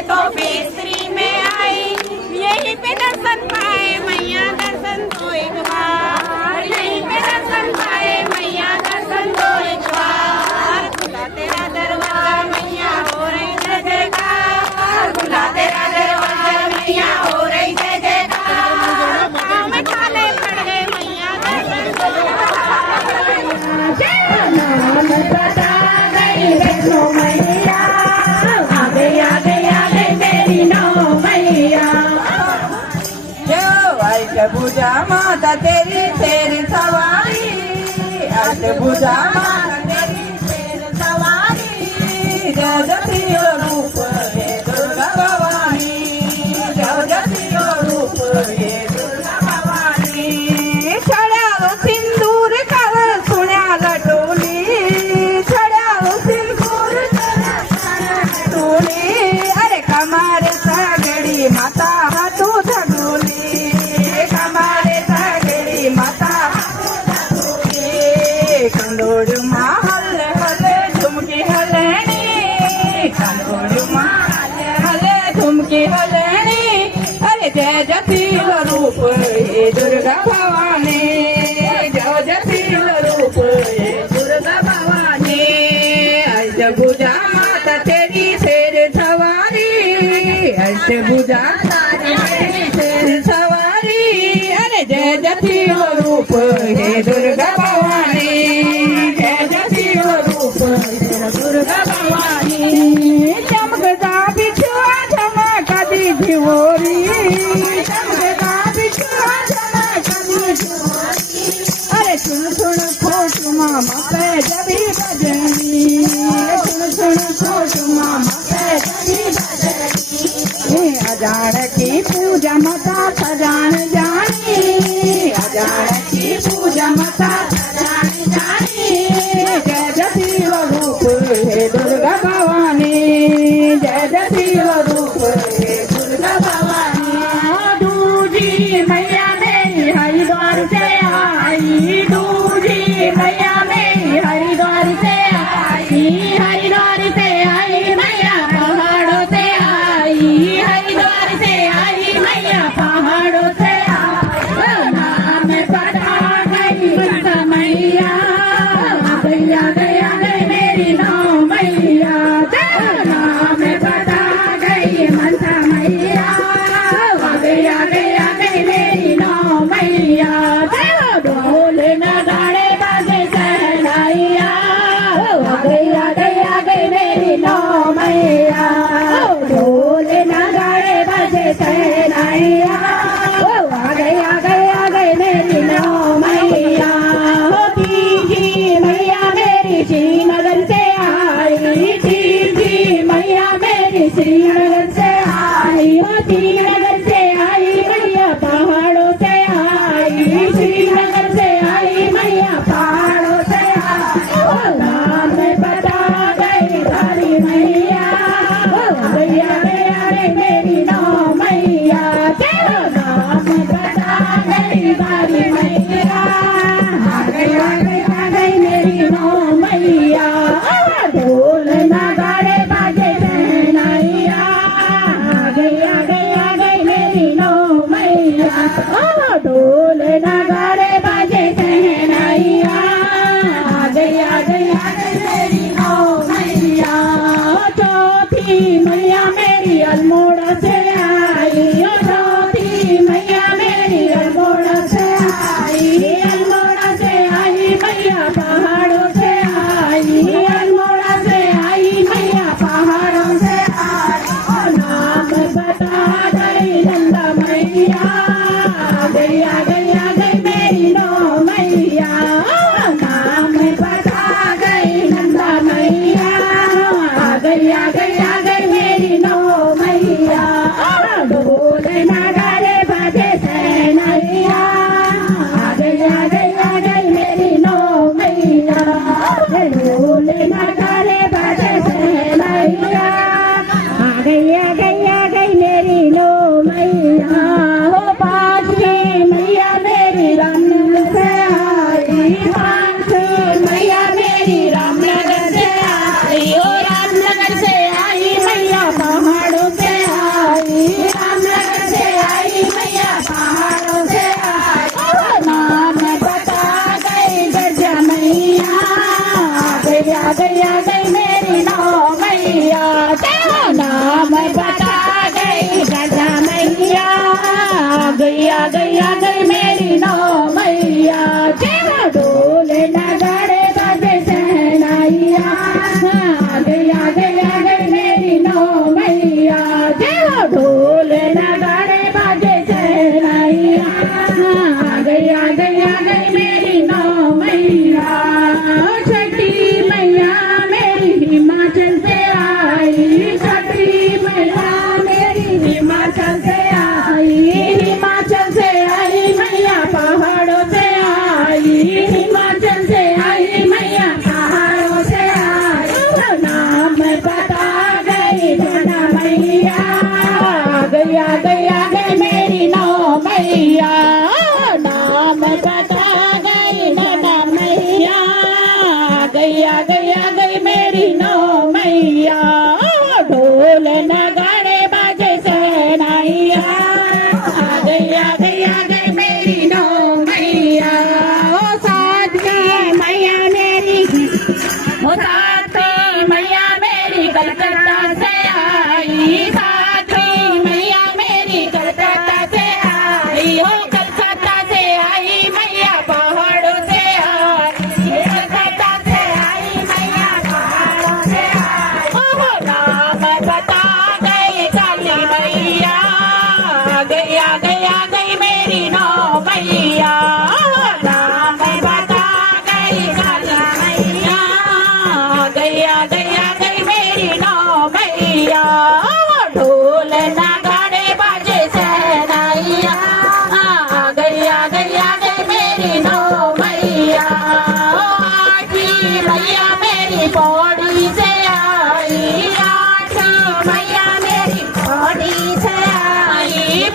मैं तो बेसरी में आई, यहीं पे दर्शन पाए मैया, दर्शन तो एक बार, यहीं पे दर्शन पाए मैया, दर्शन तो एक बार। खुला तेरा दरवाजा मैया, हो रही जय जयकार, खुला तेरा दरवाजा मैया, हो रही जय जयकार। पाँव में छाले पड़ गए मैया, दर्शन तो एक बार। नाम बता गई वैष्णो मैया, आगे आगे आगे मेरी नौ मैया। अष्टभुजा माता तेरी शेर सवारी, अष्टभुजा माता तेरी शेर सवारी। जय जतियो रूप हे दुर्गा भवानी, जय जतियो रूप हे दुर्गा भवानी। छड्यालो सिंदूर कर सुण्याला टोली, छड्यालो सिंदूर कर टोली। अरे कमारे सगडी माता हातू झगोली, कंडोर माँ हले हले झुमकी हलेनी, कंडोर माँ हले हले झुमकी हलेनी। अरे जय जटिल रूप हे दुर्गा भवानी, जय जटिल रूप हे दुर्गा भवानी। अष्टभुजा माता तेरी शेर सवारी, अष्टभुजा तेरी शेर सवारी। अरे जय जटिल रूप हे दुर्गा भवानी, दुर्गा भवानी। चमकदा बिछुआ चमकदी झिवोरी, चमकदा बिछुआ चमकदी झिवोरी। अरे सुन सुन खोट मामा पे जबी बजनी, सुन सुन खोट मामा पे जबी बजनी। अजान की पूजा मता सजान जानी, अजान की पूजा मता सजान जानी। जय जटिल रूप हे दुर्गा भवानी, जय जटिल रूप हे दुर्गा भवानी। दूजी मैया मेरी हरिद्वार से आई, दूजी मैया मेरी हरिद्वार से आई, हरिद्वार से आई मैया पहाड़ों से आई, हरिद्वार से आई मैया पहाड़ों से आई। नाम पता गई मनसा मैया, गैया गैया गई मेरी नौ मैया। नाम पता गई मनसा मैया, गैया गैया गई मेरी नौ मैया। ढोल नगाड़े बाजे सहनाइया, गैया गैया गई मेरी नौ मैया। ढोल नगाड़े बाजे सहनाइया, गैया गैया गई मेरी नौ मैया। तीजी मैया मेरी श्रीनगर से आई, तीजी मैया मेरी श्रीनगर से आई, श्रीनगर से आई मैया पहाड़ों से आई, श्रीनगर से आई मैया पहाड़ों से आई। नाम बता गई सारी मैया, गैया गैया गई मेरी नौ मैया। नाम बता गई सारी मैया, गैया गैया गई मेरी नौ मैया। ढोल नगाड़े बाजे सहनाइया, गैया गैया गई मेरी नौ मैया। ढोल नगाड़े बाजे सहनाइया, गैया गैया गई मेरी नौ मैया। चौथी मैया मेरी अल्मोड़ा से आई, चौथी मैया मेरी अल्मोड़ा से आई, अल्मोड़ा से आई मैया पहाड़ों से आई, अल्मोड़ा से आई मैया पहाड़ों से आई। नाम बता गई नंदा मैया, गैया गैया गई मेरी नौ मैया। नाम बता गई नंदा मैया, गैया गैया गई मेरी नौ मैया। ढोल नगाड़े बाजे सहनाइया, गैया गैया गई मेरी नौ मैया। ढोल नगाड़े बाजे सहनाइया, गैया गैया गई मेरी नौ मैया। हो पाँचवी मैया मेरी रामनगर से आई, पाँचवी मैया मेरी रामनगर से आई, ओ रामनगर से आई मैया पहाड़ों से मैया ढोल नगाड़े बाजे सहनाइया आ गई मेरी नौ मैया ओ सातवीं मैया मेरी ओ सातवीं मैया मेरी कलकत्ता से आई सातवीं मैया मेरी कलकत्ता से आई हो कलकत्ता से आई मैया पहाड़ों से आई कलकत्ता से आई मैया पहाड़ों से आई ओ नाम बता गई काली मैया आ गई मेरी नौ मैया नाम बता गई काली मैया आ गई मेरी नौ मैया ढोल नगाड़े बाजे सहनाइया आ गई मेरी नौ मैया आठी मैया मेरी पौड़ी से आई आठी मैया मेरी पौड़ी से आई